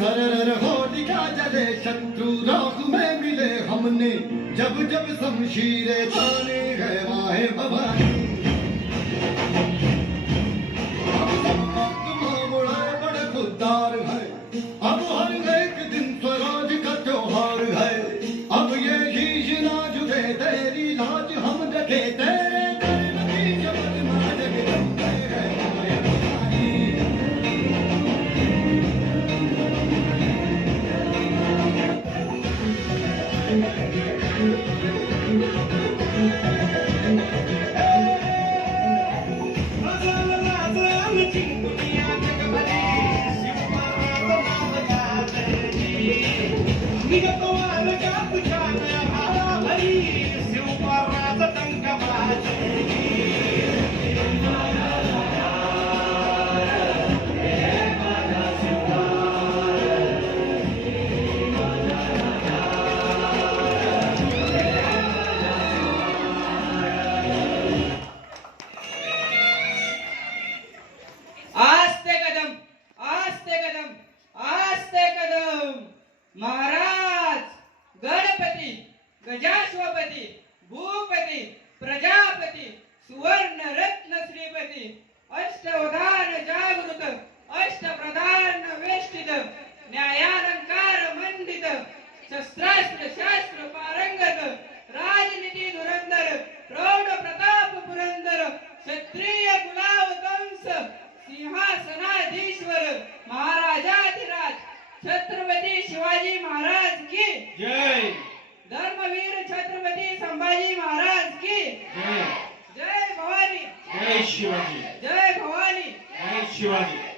सरर होलिका जले शत्रु राख में मिले हमने, जब जब शमशीरें ताने है माहे भवानी। बड़े खुददार है, अब हर एक दिन स्वराज का त्योहार है। अब ये शीश ना झुके तेरी लाज हम रखे, तेरे दर्द की शब्द ना जगदम्बे है माहे भवानी। महाराज गणपती गजाश्वपती भूपती प्रजापती सुवर्ण रत्न श्रीपती अष्टवधान जागृत अष्टप्रधान वेष्टित न्यायालंकार मंडित शस्त्रास्त्र शास्त्र पारंगत राजनीती धुरंधर प्रौढ प्रताप पुरंदर क्षत्रिय कुलाव कंस सिंहासनाधीश्वर महाराजाधिराज छत्रपती शिवाजी महाराज की जय। धर्मवीर छत्रपती संभाजी महाराज की जय। जय भवानी। जय शिवाजी। जय भवानी। जय शिवाजी।